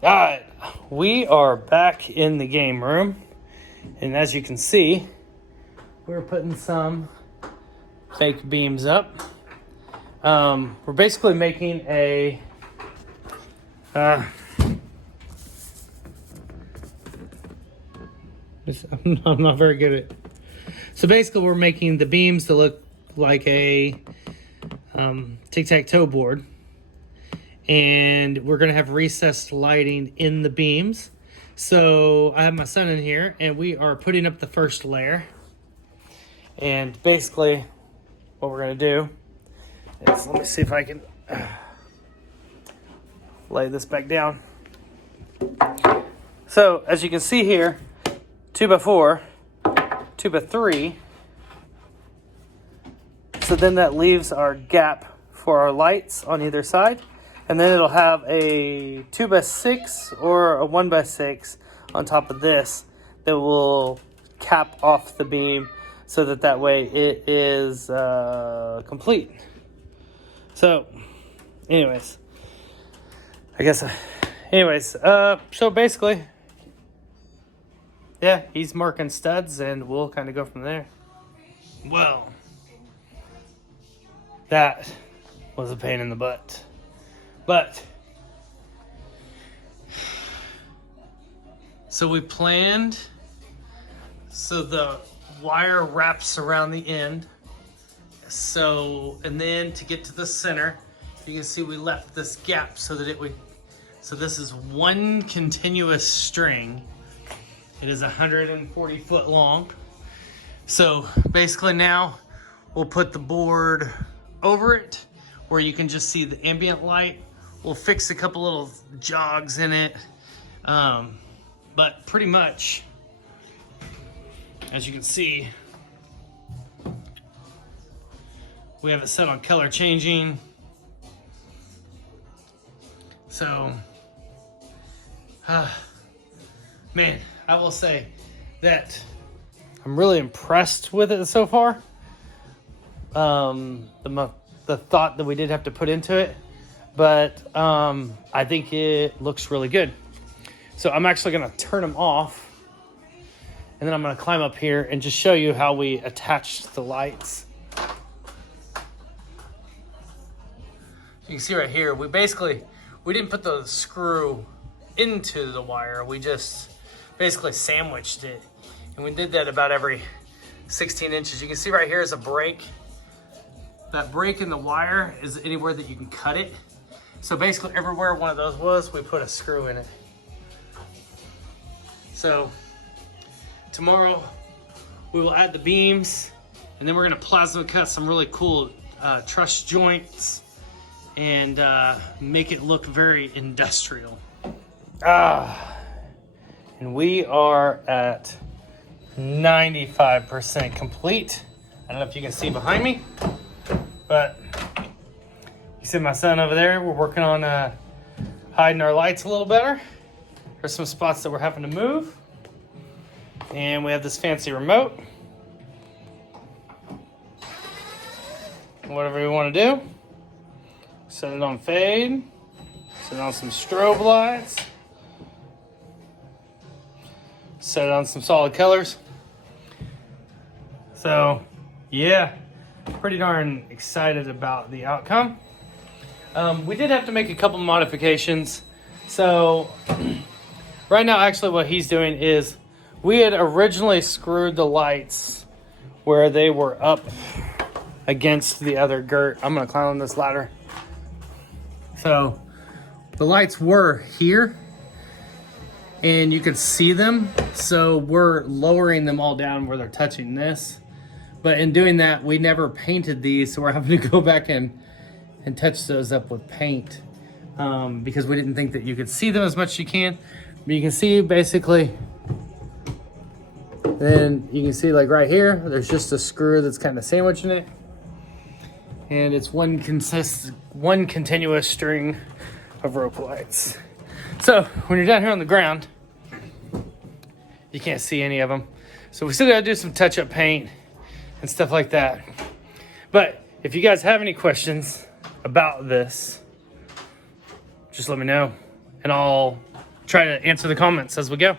All right, we are back in the game room, and as you can see, we're putting some fake beams up. We're basically making a I'm not very good at it. So basically, we're making the beams to look like a tic-tac-toe board. And we're going to have recessed lighting in the beams. So I have my son in here, and we are putting up the first layer. And basically, what we're going to do is, let me see if I can lay this back down. So, as you can see here, 2x4, 2x3. So then that leaves our gap for our lights on either side. And then it'll have a 2x6 or a 1x6 on top of this that will cap off the beam so that way it is complete. So, anyways, so basically, yeah, he's marking studs and we'll kind of go from there. Well, that was a pain in the butt. But, so we planned, so the wire wraps around the end. So, and then to get to the center, you can see we left this gap so that it would, so this is one continuous string. It is 140 foot long. So basically now we'll put the board over it where you can just see the ambient light. We'll fix a couple little jogs in it. But pretty much, as you can see, we have it set on color changing. So, man, I will say that I'm really impressed with it so far. The thought that we did have to put into it. But I think it looks really good. So I'm actually going to turn them off. And then I'm going to climb up here and just show you how we attached the lights. You can see right here, we didn't put the screw into the wire. We just basically sandwiched it. And we did that about every 16 inches. You can see right here is a break. That break in the wire is anywhere that you can cut it. So basically everywhere one of those was, we put a screw in it. So tomorrow we will add the beams, and then we're gonna plasma cut some really cool truss joints and make it look very industrial. And we are at 95% complete. I don't know if you can see behind me, but you see my son over there. We're working on hiding our lights a little better. There's some spots that we're having to move. And we have this fancy remote. Whatever we want to do. Set it on fade. Set it on some strobe lights. Set it on some solid colors. So, yeah, pretty darn excited about the outcome. We did have to make a couple modifications. So right now, actually what he's doing is we had originally screwed the lights where they were up against the other girt. I'm gonna climb on this ladder. So the lights were here and you could see them. So we're lowering them all down where they're touching this. But in doing that, we never painted these. So we're having to go back and touch those up with paint because we didn't think that you could see them as much as you can. But you can see basically, then you can see like right here, there's just a screw that's kind of sandwiching it. And it's one continuous string of rope lights. So when you're down here on the ground, you can't see any of them. So we still gotta do some touch-up paint and stuff like that. But if you guys have any questions about this, just let me know and I'll try to answer the comments as we go.